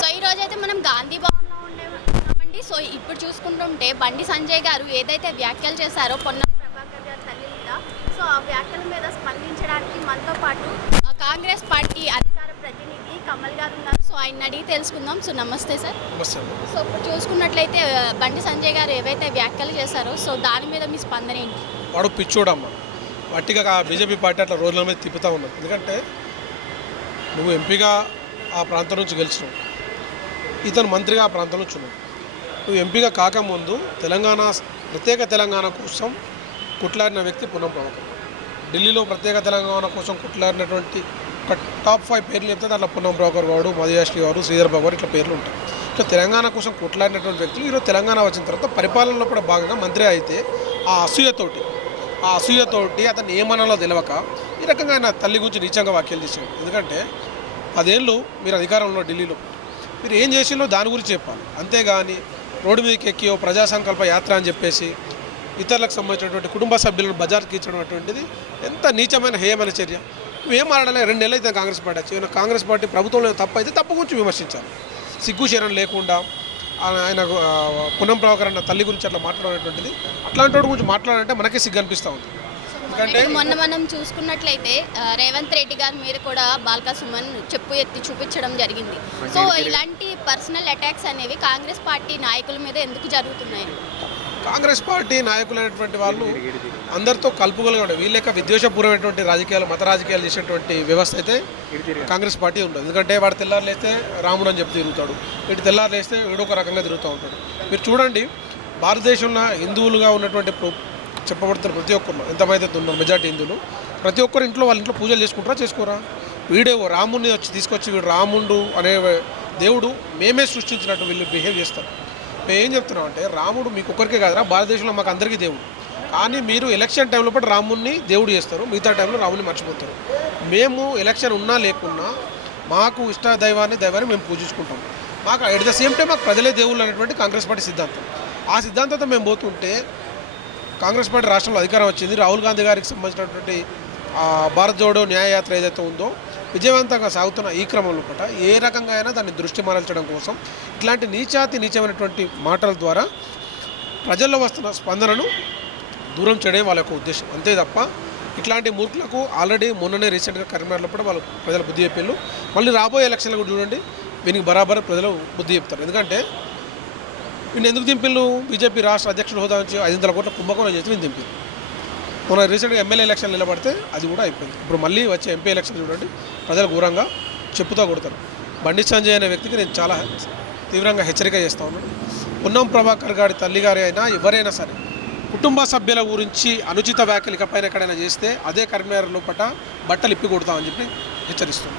So ఈరోజైతే మనం గాంధీ భవన్లో ఉన్నామండి. సో ఇప్పుడు చూసుకుంటుంటే బండి సంజయ్ గారు ఏదైతే వ్యాఖ్యలు చేశారో పొన్నం ప్రభాకర్ గారి తల్లి మీద, సో ఆ వ్యాఖ్యల మీద స్పందించడానికి మనతో పాటు కాంగ్రెస్ పార్టీ అధికార ప్రతినిధి కమల్ గారు ఉన్నారు. సో ఆయన అడిగి తెలుసుకుందాం. సో నమస్తే సార్. సో ఇప్పుడు చూసుకున్నట్లయితే బండి సంజయ్ గారు ఏవైతే వ్యాఖ్యలు చేశారో సో దాని మీద మీ స్పందన ఏంటి? వాడు పిచ్చోడమ్మ, వట్టిగా బీజేపీ పార్టీ అట్లా రోజుల మీద తిప్పుతూ ఉన్నాడు. ఎందుకంటే నువ్వు ఎంపీగా ఆ ప్రాంతం నుంచి గెలిచినావు, ఇతను మంత్రిగా ఆ ప్రాంతం నుంచి ఉన్నావు. నువ్వు ఎంపీగా కాకముందు ప్రత్యేక తెలంగాణ కోసం కుట్లాడిన వ్యక్తి పొన్నం ప్రభాకర్. ఢిల్లీలో ప్రత్యేక తెలంగాణ కోసం కుట్లాడినటువంటి ఒక టాప్ 5 పేర్లు చెప్తే దాంట్లో పొన్నం ప్రభాకర్ గారు, మధుయాశ్రీ గారు, శ్రీధర్ బాబు గారు ఇట్లా పేర్లు ఉంటాయి. ఇట్లా తెలంగాణ కోసం కుట్లాడినటువంటి వ్యక్తులు ఈరోజు తెలంగాణ వచ్చిన తర్వాత పరిపాలనలో కూడా భాగంగా మంత్రి అయితే ఆ అసూయతోటి అతన్ని ఏమనాలో తెలియక ఈ రకంగా ఆయన తల్లి గురించి నీచంగా వ్యాఖ్యలు చేశాడు. ఎందుకంటే 10 ఏళ్ళు మీరు అధికారంలో ఢిల్లీలో మీరు ఏం చేసిందో దాని గురించి చెప్పాలి. అంతేగాని రోడ్డు మీదకి ఎక్కి ప్రజా సంకల్ప యాత్ర అని చెప్పేసి ఇతరులకు సంబంధించినటువంటి కుటుంబ సభ్యులను బజార్కి ఇచ్చడం అటువంటిది ఎంత నీచమైన హేయమైన చర్య. నువ్వేం మాట్లాడలే. 2 నెలలు అయితే కాంగ్రెస్ పార్టీ వచ్చి కాంగ్రెస్ పార్టీ ప్రభుత్వంలో తప్పు అయితే తప్పు గురించి విమర్శించాలి. సిగ్గు శరణం లేకుండా ఆయన పొన్నం ప్రభాకర్ అన్న తల్లి గురించి అట్లా మాట్లాడేటువంటిది, అట్లాంటి వాడి గురించి మాట్లాడాలంటే మనకే సిగ్గు అనిపిస్తూ ఉంది. ఎందుకంటే మొన్న మనం చూసుకున్నట్లయితే రేవంత్ రెడ్డి గారి మీద కూడా బాల్కా సుమన్ చెప్పు ఎత్తి చూపించడం జరిగింది. సో ఇలాంటి పర్సనల్ అటాక్స్ అనేవి కాంగ్రెస్ పార్టీ నాయకుల మీద ఎందుకు జరుగుతున్నాయి? కాంగ్రెస్ పార్టీ నాయకులైనటువంటి వాళ్ళు అందరితో కలుపుగలుగా ఉండే వీళ్ళక విద్వేషపూర్వమైనటువంటి రాజకీయాలు, మత రాజకీయాలు చేసేటువంటి వ్యవస్థ అయితే కాంగ్రెస్ పార్టీ ఉండదు. ఎందుకంటే వాడు తెల్లారు లేస్తే రాముడు అని చెప్పి తిరుగుతాడు, వీటి తెల్లారు లేస్తే వీడు ఒక రకంగా తిరుగుతూ ఉంటాడు. మీరు చూడండి, భారతదేశంలో హిందువులుగా ఉన్నటువంటి చెప్పబడుతున్న ప్రతి ఒక్కరు ఎంతమంది ఉన్నారు మెజార్టీ హిందువులు, ప్రతి ఒక్కరు ఇంట్లో వాళ్ళ ఇంట్లో పూజలు చేసుకోరా. వీడే రాముడిని తీసుకొచ్చి వీడు రాముడు అనే దేవుడు మేమే సృష్టించినట్టు వీళ్ళు బిహేవ్ చేస్తారు. మేము ఏం చెప్తున్నాం అంటే, రాముడు మీకు ఒక్కరికే కాదురా, భారతదేశంలో మాకు అందరికీ దేవుడు. కానీ మీరు ఎలక్షన్ టైంలో పాటు రాముడిని దేవుడు చేస్తారు, మిగతా టైంలో రాముడిని మర్చిపోతారు. మేము ఎలక్షన్ ఉన్నా లేకున్నా మాకు ఇష్ట దైవాన్ని మేము పూజించుకుంటాం. మాకు ఎట్ ద సేమ్ టైం మాకు ప్రజలే దేవుళ్ళు అనేటువంటి కాంగ్రెస్ పార్టీ సిద్ధాంతం. ఆ సిద్ధాంతంతో మేము పోతుంటే కాంగ్రెస్ పార్టీ రాష్ట్రంలో అధికారం వచ్చింది. రాహుల్ గాంధీ గారికి సంబంధించినటువంటి భారత్ జోడో న్యాయయాత్ర ఏదైతే ఉందో విజయవంతంగా సాగుతున్న ఈ క్రమంలో పూట ఏ రకంగా అయినా దాన్ని దృష్టి మరల్చడం కోసం ఇట్లాంటి నీచమైనటువంటి మాటల ద్వారా ప్రజల్లో వస్తున్న స్పందనను దూరం చేయడం వాళ్ళ యొక్క ఉద్దేశం. అంతే తప్ప ఇట్లాంటి మూర్ఖులకు ఆల్రెడీ మొన్ననే రీసెంట్గా కరీంనగర్లో కూడా వాళ్ళు ప్రజలు బుద్ధి చెప్పారు. మళ్ళీ రాబోయే ఎలక్షన్లు కూడా చూడండి, వీనికి బరాబర్ ప్రజలు బుద్ధి చెప్తారు. ఎందుకంటే వీళ్ళు ఎందుకు దింపిళ్ళు? బీజేపీ రాష్ట్ర అధ్యక్షుడు హోదా నుంచి 500 కోట్ల కుంభకోణం చేసి వీళ్ళు దింపారు. మొన్న రీసెంట్గా ఎమ్మెల్యే ఎలక్షన్ నిలబడితే అది కూడా అయిపోయింది. ఇప్పుడు మళ్ళీ వచ్చే ఎంపీ ఎలక్షన్ చూడండి, ప్రజలు ఘోరంగా చెప్పుతూ కొడతారు. బండి సంజయ్ అనే వ్యక్తికి నేను చాలా తీవ్రంగా హెచ్చరిక చేస్తూ ఉన్నాను. పొన్నం ప్రభాకర్ గారి తల్లిగారి అయినా ఎవరైనా సరే కుటుంబ సభ్యుల గురించి అనుచిత వ్యాఖ్యలు ఇకపైన ఎక్కడైనా చేస్తే అదే కరీంనగర్ లోపల బట్టలు ఇప్పి కొడతామని చెప్పి హెచ్చరిస్తున్నాను.